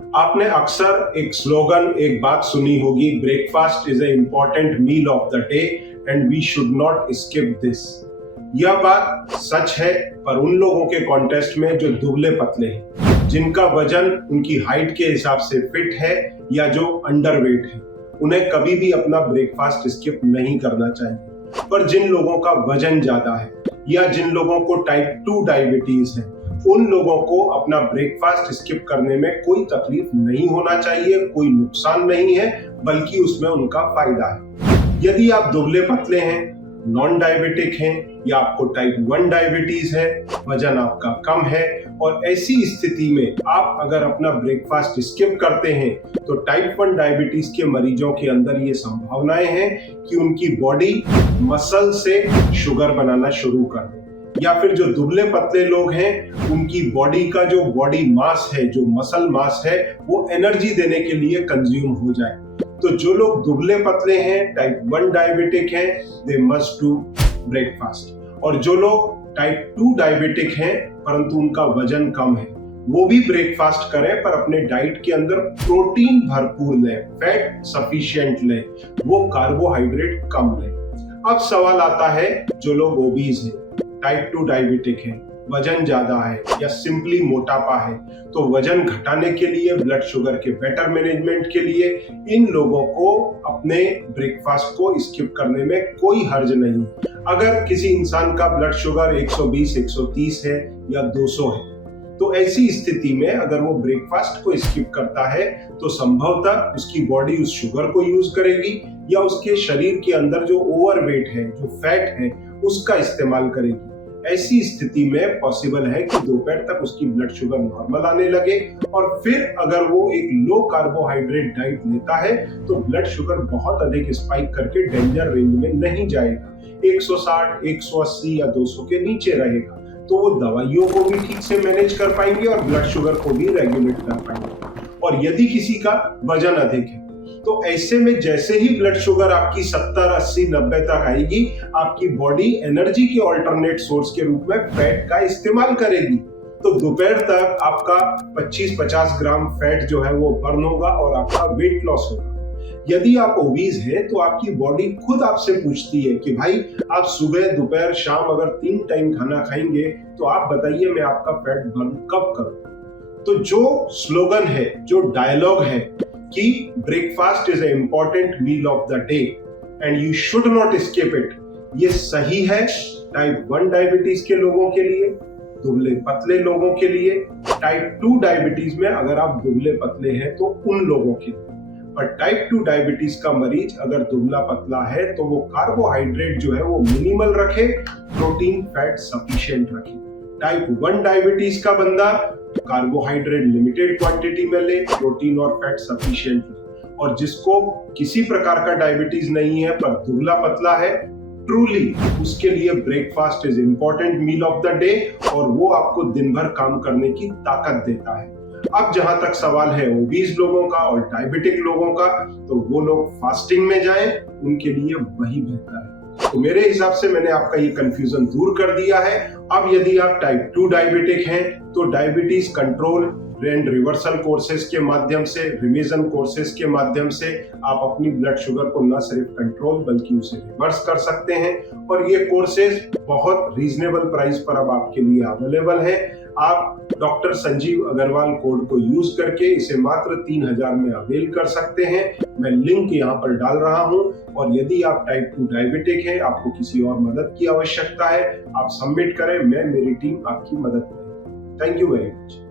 आपने अक्सर एक स्लोगन, एक बात सुनी होगी, breakfast is a important meal of the day and we should not skip this. यह बात सच है, पर उन लोगों के कॉन्टेस्ट में जो दुबले पतले हैं, जिनका वजन उनकी हाइट के हिसाब से फिट है या जो अंडरवेट है, उन्हें कभी भी अपना ब्रेकफास्ट स्किप नहीं करना चाहिए। पर जिन लोगों का वजन ज्यादा है या जिन लोगों को टाइप 2 डायबिटीज है, उन लोगों को अपना ब्रेकफास्ट स्किप करने में कोई तकलीफ नहीं होना चाहिए, कोई नुकसान नहीं है, बल्कि उसमें उनका फायदा है। यदि आप दुबले पतले हैं, नॉन डायबिटिक हैं या आपको टाइप 1 डायबिटीज है, वजन आपका कम है और ऐसी स्थिति में आप अगर अपना ब्रेकफास्ट स्किप करते हैं, तो टाइप 1 डायबिटीज के मरीजों के अंदर ये संभावनाएं हैं कि उनकी बॉडी मसल से शुगर बनाना शुरू कर दे, या फिर जो दुबले पतले लोग हैं उनकी बॉडी का जो बॉडी मास है, जो मसल मास है, वो एनर्जी देने के लिए कंज्यूम हो जाए। तो जो लोग दुबले पतले हैं, टाइप 1 डायबिटिक हैं, दे मस्ट डू ब्रेकफास्ट। और जो लोग टाइप 2 डायबिटिक हैं परंतु उनका वजन कम है, वो भी ब्रेकफास्ट करें, पर अपने डाइट के अंदर प्रोटीन भरपूर लें, फैट सफिशिएंट लें, वो कार्बोहाइड्रेट कम लें। अब सवाल आता है, जो लोग ओबीज हैं, टाइप 2 डायबिटिक है, वजन ज्यादा है या सिंपली मोटापा है, तो वजन घटाने के लिए, ब्लड शुगर के बेटर मैनेजमेंट के लिए इन लोगों को अपने ब्रेकफास्ट को स्किप करने में कोई हर्ज नहीं। अगर किसी इंसान का ब्लड शुगर 120, 130 है या 200 है, तो ऐसी स्थिति में अगर वो ब्रेकफास्ट को स्किप करता है, तो संभवतः उसकी बॉडी उस शुगर को यूज करेगी या उसके शरीर के अंदर जो ओवरवेट है, जो फैट है, उसका इस्तेमाल करेगी। ऐसी स्थिति में पॉसिबल है कि दोपहर तक उसकी ब्लड शुगर नॉर्मल आने लगे, और फिर अगर वो एक लो कार्बोहाइड्रेट डाइट लेता है तो ब्लड शुगर बहुत अधिक स्पाइक करके डेंजर रेंज में नहीं जाएगा, 160, 180 या 200 के नीचे रहेगा। तो वो दवाइयों को भी ठीक से मैनेज कर पाएंगे और ब्लड शुगर को भी रेगुलेट कर पाएंगे। और यदि किसी का वजन अधिक है, तो ऐसे में जैसे ही ब्लड शुगर आपकी 70, 80, 90 तक आएगी, आपकी बॉडी एनर्जी के ऑल्टरनेट सोर्स के रूप में फैट का इस्तेमाल करेगी। तो दोपहर तक आपका 25-50 ग्राम फैट जो है वो बर्न होगा और आपका वेट लॉस होगा। यदि आप ओबीज हैं, तो आपकी बॉडी खुद आपसे पूछती है कि भाई आप सुबह, दोपहर, शाम अगर 3 टाइम खाना खाएंगे, तो आप बताइए मैं आपका फैट बर्न कब करूं। तो जो स्लोगन है, जो डायलॉग है कि breakfast is a important meal of the day and you should not skip it, ये सही है टाइप 1 डायबिटीज के लोगों के लिए, दुबले पतले लोगों के लिए, टाइप 2 डायबिटीज में अगर आप दुबले पतले हैं तो उन लोगों के लिए। पर टाइप 2 डायबिटीज का मरीज अगर दुबला पतला है, तो वो कार्बोहाइड्रेट जो है वो मिनिमल रखे, प्रोटीन फैट सफिशिएंट रखे। टाइप 1 डायबिटीज का बंदा कार्बोहाइड्रेट लिमिटेड क्वांटिटी में ले, प्रोटीन और फैट सफिशिएंट ले। और जिसको किसी प्रकार का डायबिटीज नहीं है पर दुबला पतला है, ट्रूली उसके लिए breakfast is important meal of the day, और वो आपको दिन भर काम करने की ताकत देता है। अब जहां तक सवाल है ओबीज लोगों का और डायबिटिक लोगों का, तो वो लोग फास्टिंग में जाएं, उनके लिए वही बेहतर है। तो मेरे हिसाब से मैंने आपका ये कंफ्यूजन दूर कर दिया है। अब यदि आप टाइप 2 डायबिटिक हैं, तो diabetes control and reversal courses के माध्यम से, रिविजन कोर्सेज के माध्यम से आप अपनी ब्लड शुगर को न सिर्फ कंट्रोल बल्कि उसे रिवर्स कर सकते हैं। और ये कोर्सेज बहुत रीजनेबल प्राइस पर अब आपके लिए अवेलेबल है। आप डॉक्टर संजीव अग्रवाल कोड को यूज करके इसे मात्र 3000 में अवेल कर सकते हैं। मैं लिंक यहाँ पर डाल रहा हूँ। और यदि आप टाइप 2 डायबिटिक हैं, आपको किसी और मदद की आवश्यकता है, आप सबमिट करें, मेरी टीम आपकी मदद करेगी। Thank you very much.